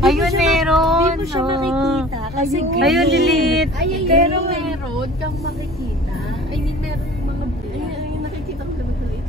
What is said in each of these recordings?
Ayun, meron. Hindi mo siya makikita. Kasi ayun, delete. pero meron kang makikita. I mean, meron mga... Ayun, nakikita ko ganun ulit.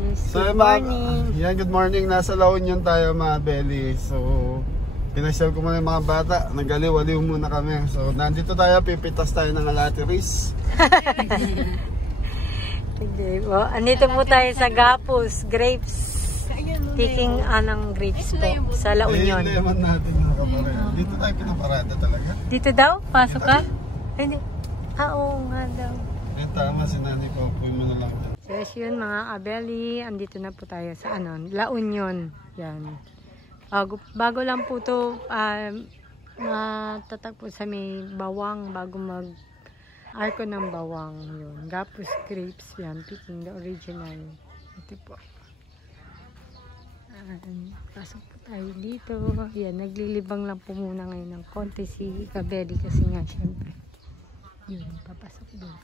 Yes, good morning. Yan, good morning. Nasa La Union tayo mga belly. So, pinasyal ko muna yung mga bata. Nagaliw-aliw muna kami. So, nandito tayo. Pipitas tayo ng alatiris. Hindi po. Andito po tayo sa Gapus Grapes. Picking anong grapes po sa La Union. Ayun naman natin mga kaparada. Dito tayo pinaparada talaga. Dito daw? Pasok ka? Hindi. Oo nga daw. Yung tama, si Nani Papoy mo na lang. So, yes yun mga kabeli. Andito na po tayo sa La Union. Yan. Bago lang po to matatagpo sa may bawang bago mag-arko ng bawang. Yun. Gapus Grapes. Yan. Picking the original. Ito po. Pasok po tayo dito. Yan. Naglilibang lang po muna ngayon ng konti si kabeli kasi nga syempre. Yun. Papasok doon.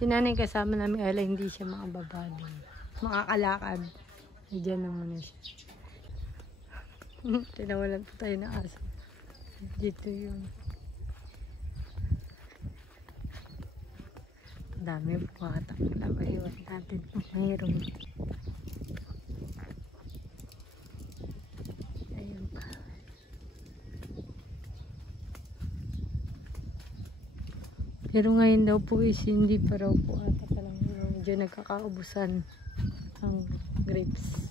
Si nanay kasama namin, ala hindi siya makababa din. Makakalakad. Diyan na muna siya. Tinawalan po tayo ng aso. Dito yun. Dami po ata. Iwan natin kung mayroon. Ayun pa. Pero ngayon daw po is hindi pa raw po ata palang medyo nagkakaubusan ang grapes.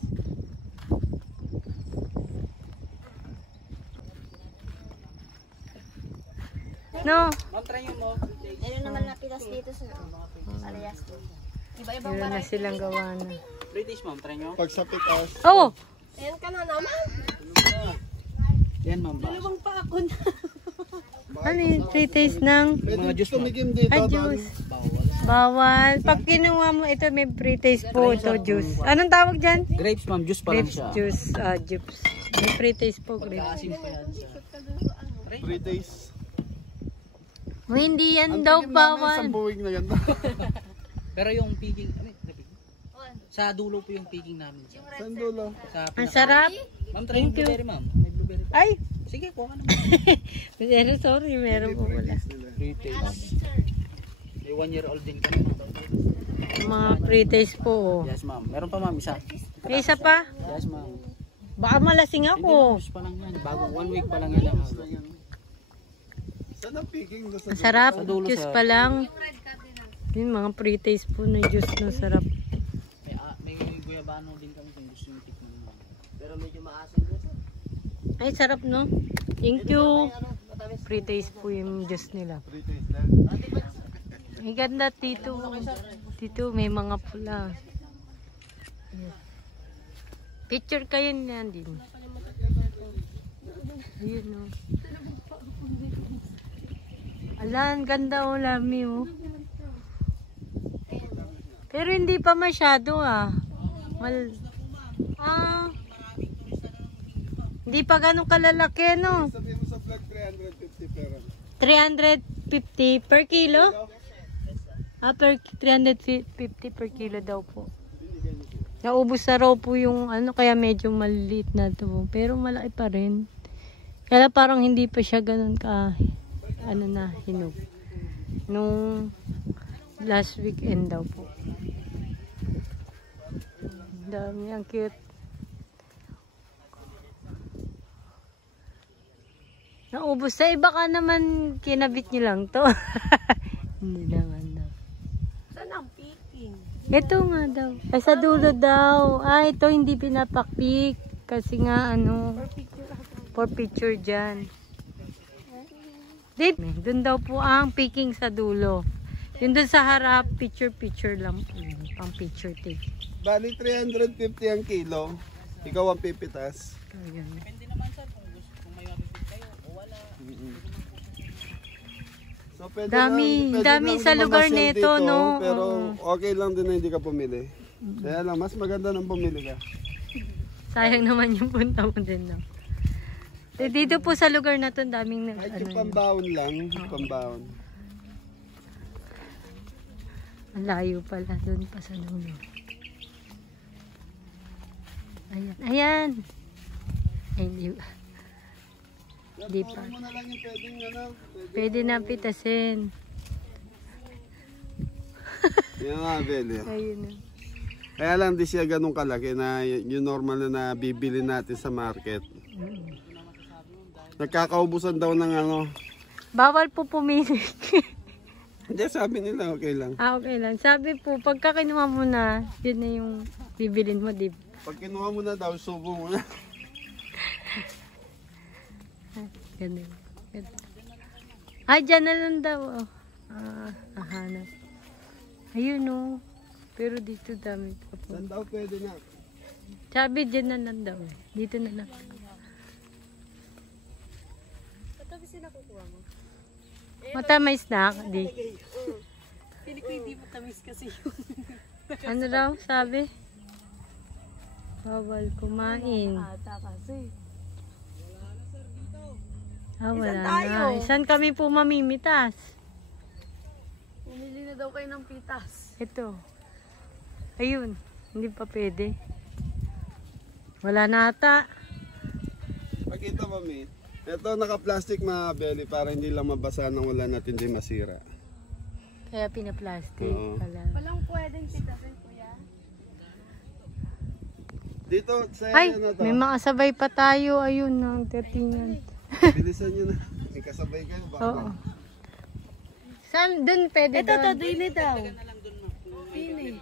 No? Meron naman napitas dito sa areas ko. Iba-ibang Meron na silang gawa na. British ma'am, try nyo? Pag sa pitas. Oh! Ayan ka na naman. Yan ma'am. Dalawang pa ako na. Ano yung pre-taste ng Mga juice tumigim dito. ay juice? Bawal. Pag kinuha mo ito may pre-taste po ito juice. Anong tawag dyan? Grapes ma'am, juice pa lang Grapes siya. juice. Juice. May pre-taste po grapes. Asim pa yan siya. Pre-taste. Oh, hindi yan Ang daw tigim namin, bawal. isang buwig na ganito. Pero yung picking, sa dulo po yung picking namin. Saan dulo? Sa Ang sarap. Ma'am, try yung blueberry ma'am. May blueberry pa. Ay! Sige, kuha ka naman. Pero sorry, meron po wala. Pre-taste. May 1 year old din kami ma'am. Mga pre-taste po. Oh. Yes ma'am. Meron pa ma'am isa. May isa pa? Yes ma'am. Baka malasing Hindi ako. juice pa lang yan. Bago 1 week pa lang yan. Saan ang picking? Ang sarap. Sa dulo, Juice sir. pa lang. Yun, mga pre-taste po na juice na sarap. May guyabano din kami kung gusto yung tikman mo. Pero medyo maasim dito. Ay, sarap no? Thank you. Pre-taste po yung juice nila. Pre-taste lang. Ang ganda dito. Dito may mga pula. Picture kayo niyan din. Ayun no. Ala, ang ganda o lami oh. Pero hindi pa masyado hindi pa ganun kalalaki no. Sabihin mo sa vlog 350 pero. 350 per kilo? 350 per kilo daw po. Naubos na raw po yung kaya medyo maliit na to. Pero malaki pa rin. Kaya parang hindi pa siya ganun ka hinog. Nung last weekend daw po. Dami, ang cute. Naubos na. Iba ka naman kinabit nyo lang to. Hindi naman daw. Saan ang picking? Ito nga daw. Ay, sa dulo daw. Ay, ito hindi pinapakpik. Kasi nga for picture dyan. Doon daw po ang picking sa dulo. Yun doon sa harap, picture lang po. Pang picture take. Bali 350 ang kilo. Ikaw ang pipitas. Ayan. Depende naman sir kung may mapipit kayo o wala. So, pwede Dami lang sa lugar mamasyal nito, no? Pero okay lang din na hindi ka pumili. Kaya lang, mas maganda nang pumili ka. Sayang naman yung punta mo din, no? Dito po sa lugar na to, daming Kahit yung pambaon lang, pambaon. Ang layo pala, doon pa sa dulo. Ayan, ayan! Ay, hindi pa. Hindi pa. Puro mo na lang yung pwedeng ano. Pwede na pitasin. Yan nga, Beli. Ayun na. Kaya lang di siya ganun kalaki na yung normal na nabibili natin sa market. Nagkakaubusan daw ng ano. Bawal po pumili. Hindi, sabi nila okay lang. Okay lang. Sabi po, pagka kinuha mo na, yun na yung bibilin mo, di ba? Pag kinuha mo na daw, subo mo na. Ganun. Ay, dyan na lang daw. Oh. Hanap. Ayun oh. Pero dito dami pa po. Saan daw pwede na? Sabi dyan na lang daw. Dito na lang. Matamis na. Di. Pili ko hindi matamis kasi yun. Ano raw sabi? Bawal kumain. Ata kasi. Wala na. Saan kami po mamimitas? Pumili na daw kayo ng pitas. Ito. Ayun. Hindi pa pwede. Wala na ata. Pakita mo, Mi. Ito naka-plastic mga Beli para hindi lang mabasa nang wala natin din masira. Kaya pinaplastic Oo. pala. Walang pwedeng pitasin, kuya. Dito, sa Ay, na to. may makasabay pa tayo. Ayun, ang datingan. Bilisan nyo na. May kasabay kayo. Baka Oo. Saan? Doon pwede doon. dili daw. Pili.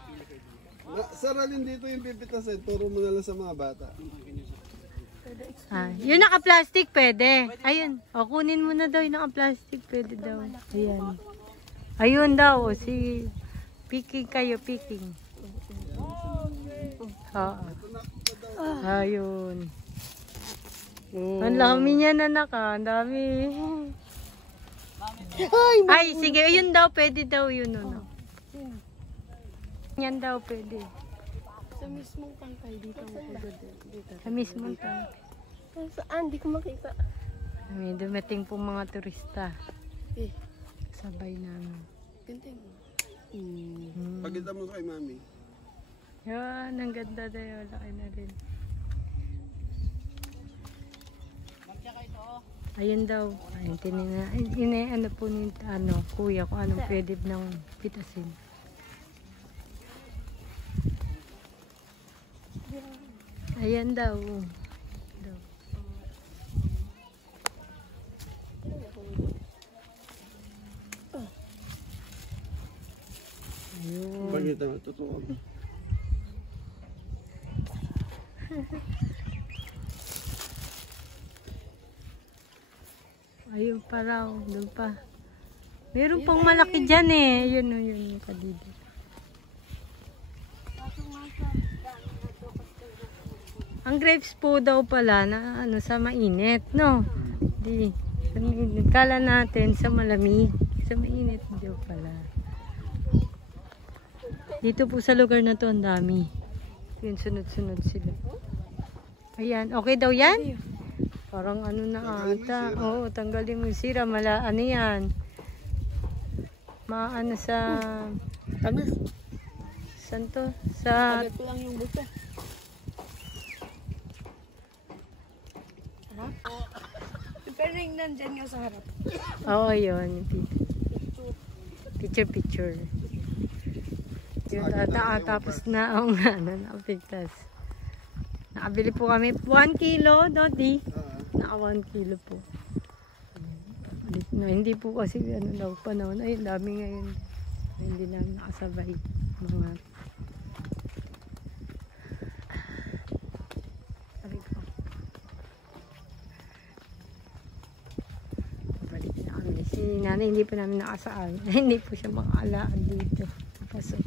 Saralin dito yung pipitasin. Turo mo na lang sa mga bata. Yung naka-plastic pwede. Ayun. O, kunin mo na daw yung naka-plastic. Pwede daw. Ayan. Ayun daw. O, si picking kayo. Picking. Oo. Ayun. Ang dami niya na naka. Ang dami. Ay, sige. Ayun daw. Pwede daw yun. Ano. Yan daw pwede. Sa mismong tangkay dito mo dito. Sa mismong tang. Saan? Di ko makita. May dumating po mga turista. Eh, Sabay namin. ganting. Pakita mo kay Mami. Yan, ang ganda daw. Laki na rin. Ayun daw. Ayun, ano po ni kuya kung anong pwede ng pitasin. Ayan daw. Ayun. Pakita mo. Totoo. Ayun pa raw. Doon pa. Meron pang malaki dyan eh. Yun o, yun yung kadidi. Ang grapes po daw pala na ano sa mainit, no? Di. Sa mainit. Kala natin sa malamig. Sa mainit daw pala. Dito po sa lugar na to ang dami. Yun, sunod-sunod sila. Ayan. Okay daw yan? Parang ano na ata. Oo, tanggalin mo yung sira. Ano yan? Maano sa... Saan to? Sa... Agad ko lang yung buto. Pero yung nandyan nga sa harap. Oo, yun. Picture. Yun, tapos na ang nakapigtas. Nakabili po kami 1 kilo, Dodi. Naka 1 kilo po. No, hindi po kasi ano daw panahon. Ay, dami ngayon. Hindi namin nakasabay. Mga... Sabi ko. Balik na kami. Si nanay hindi pa namin nakasaan. Hindi po siya makaalaan dito. Pasok.